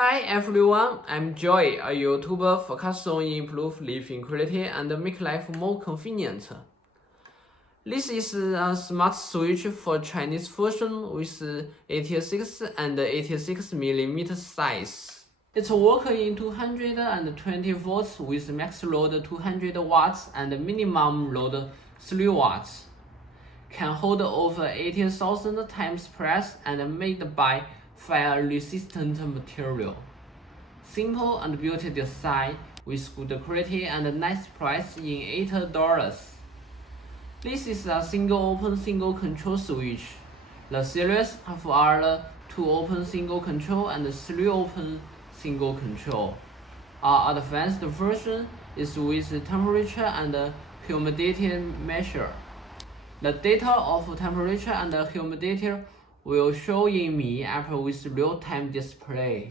Hi everyone, I'm Joy, a YouTuber focused on improve living quality and make life more convenient. This is a smart switch for Chinese version with 86 and 86mm size. It works in 220 volts with max load 200 watts and minimum load 3 watts. Can hold over 80,000 times press and made by fire-resistant material. Simple and beautiful design with good quality and nice price in $8. This is a single open single control switch. The series have are 2 open single control and 3 open single control. Our advanced version is with temperature and humidity measure. The data of temperature and humidity will show in Mi app with real-time display.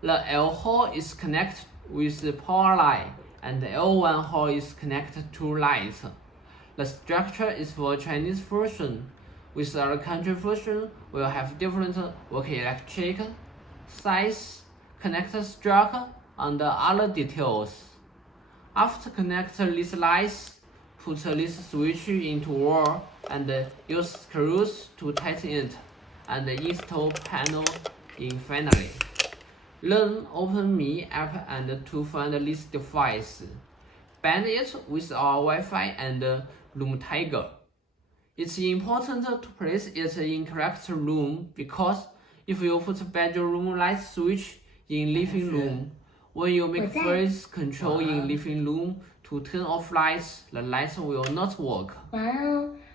The L hall is connected with the power line, and the L1 hall is connected to light. The structure is for Chinese version. With our country version, we'll have different working electric, size, connector structure, and other details. After connect these lights, put this switch into wall and use screws to tighten it and install panel in finally. Then open Mi app and to find this device. Bind it with our Wi-Fi and Room Tiger. It's important to place it in correct room because if you put bedroom light switch in living room, when you make voice control in living room to turn off lights, the lights will not work.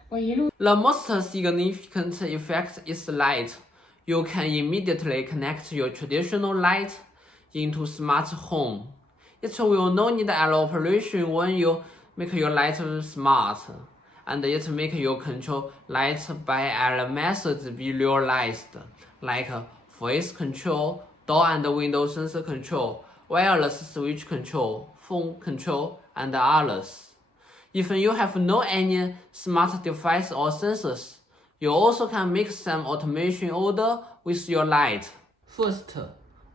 The most significant effect is light. You can immediately connect your traditional light into smart home. It will not need an operation when you make your light smart, and it make your control light by other methods be realized, like voice control, door and window sensor control, wireless switch control, phone control, and others. If you have no any smart device or sensors, you also can make some automation order with your light. First,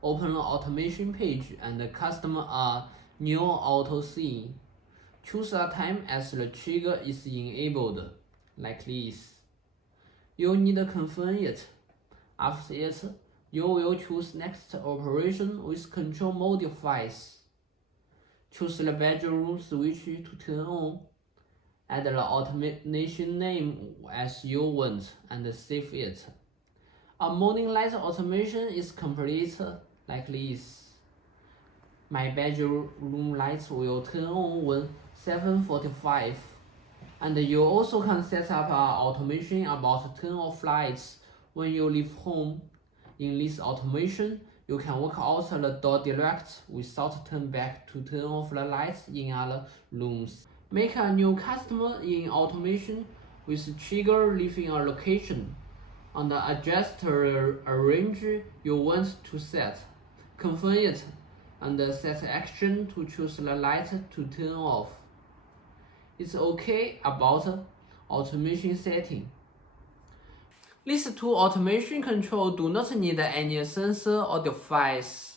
open the automation page and custom a new auto scene. Choose a time as the trigger is enabled, like this. You need to confirm it. After it, you will choose next operation with control mode device. Choose the bedroom switch to turn on. Add the automation name as you want and save it. A morning light automation is complete like this. My bedroom lights will turn on when 7:45. And you also can set up an automation about turn off lights when you leave home. In this automation, you can work out the door direct without turn back to turn off the lights in other rooms. Make a new customer in automation with trigger leaving a location and adjust the range you want to set. Confirm it and set action to choose the light to turn off. It's okay about automation setting. These two automation control do not need any sensor or device.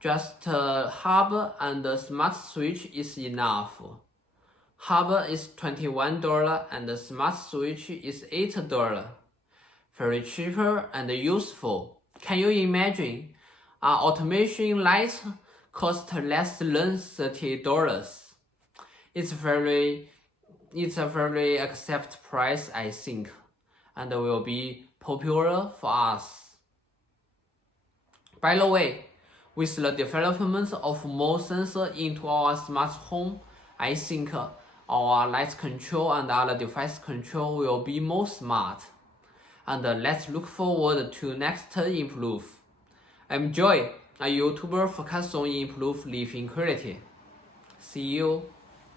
Just a hub and a smart switch is enough. Hub is $21 and the smart switch is $8. Very cheaper and useful. Can you imagine? An automation light costs less than $30. It's a very acceptable price, I think, and will be popular for us. By the way, with the development of more sensors into our smart home, I think our light control and other device control will be more smart. And let's look forward to next improve. I'm Joy, a YouTuber focused on improve living quality. See you.